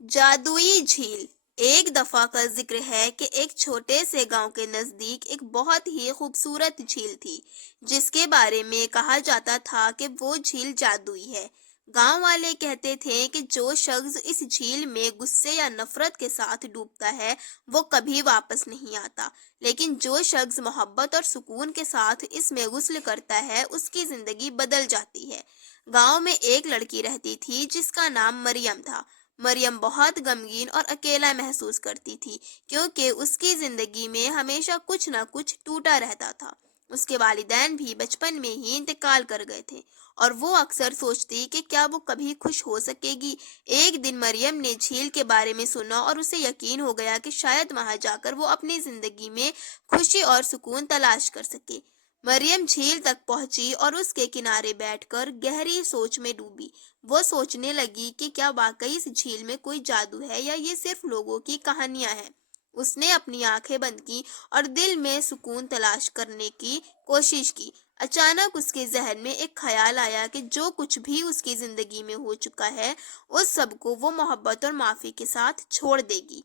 جادوئی جھیل۔ ایک دفعہ کا ذکر ہے کہ ایک چھوٹے سے گاؤں کے نزدیک ایک بہت ہی خوبصورت جھیل تھی، جس کے بارے میں کہا جاتا تھا کہ وہ جھیل جادوئی ہے۔ گاؤں والے کہتے تھے کہ جو شخص اس جھیل میں غصے یا نفرت کے ساتھ ڈوبتا ہے وہ کبھی واپس نہیں آتا، لیکن جو شخص محبت اور سکون کے ساتھ اس میں غسل کرتا ہے اس کی زندگی بدل جاتی ہے۔ گاؤں میں ایک لڑکی رہتی تھی جس کا نام مریم تھا۔ مریم بہت غمگین اور اکیلا محسوس کرتی تھی، کیونکہ اس کی زندگی میں ہمیشہ کچھ نہ کچھ ٹوٹا رہتا تھا۔ اس کے والدین بھی بچپن میں ہی انتقال کر گئے تھے اور وہ اکثر سوچتی کہ کیا وہ کبھی خوش ہو سکے گی۔ ایک دن مریم نے جھیل کے بارے میں سنا اور اسے یقین ہو گیا کہ شاید وہاں جا کر وہ اپنی زندگی میں خوشی اور سکون تلاش کر سکے۔ مریم جھیل تک پہنچی اور اس کے کنارے بیٹھ کر گہری سوچ میں ڈوبی۔ وہ سوچنے لگی کہ کیا واقعی اس جھیل میں کوئی جادو ہے یا یہ صرف لوگوں کی کہانیاں ہیں۔ اس نے اپنی آنکھیں بند کی اور دل میں سکون تلاش کرنے کی کوشش کی۔ اچانک اس کے ذہن میں ایک خیال آیا کہ جو کچھ بھی اس کی زندگی میں ہو چکا ہے اس سب کو وہ محبت اور معافی کے ساتھ چھوڑ دے گی۔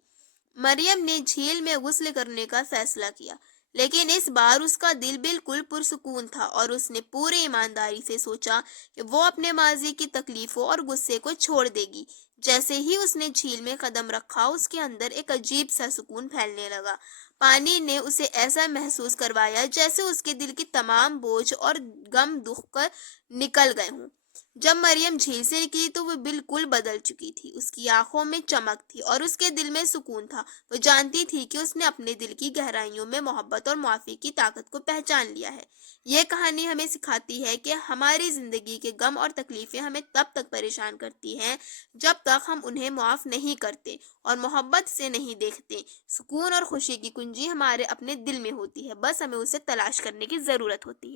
مریم نے جھیل میں غسل کرنے کا فیصلہ کیا، لیکن اس بار اس کا دل بالکل پرسکون تھا اور اس نے پوری ایمانداری سے سوچا کہ وہ اپنے ماضی کی تکلیفوں اور غصے کو چھوڑ دے گی۔ جیسے ہی اس نے جھیل میں قدم رکھا اس کے اندر ایک عجیب سا سکون پھیلنے لگا۔ پانی نے اسے ایسا محسوس کروایا جیسے اس کے دل کی تمام بوجھ اور غم دکھ کر نکل گئے ہوں۔ جب مریم جھیل سے نکلی تو وہ بالکل بدل چکی تھی۔ اس کی آنکھوں میں چمک تھی اور اس کے دل میں سکون تھا۔ وہ جانتی تھی کہ اس نے اپنے دل کی گہرائیوں میں محبت اور معافی کی طاقت کو پہچان لیا ہے۔ یہ کہانی ہمیں سکھاتی ہے کہ ہماری زندگی کے غم اور تکلیفیں ہمیں تب تک پریشان کرتی ہیں جب تک ہم انہیں معاف نہیں کرتے اور محبت سے نہیں دیکھتے۔ سکون اور خوشی کی کنجی ہمارے اپنے دل میں ہوتی ہے، بس ہمیں اسے تلاش کرنے کی ضرورت ہوتی ہے۔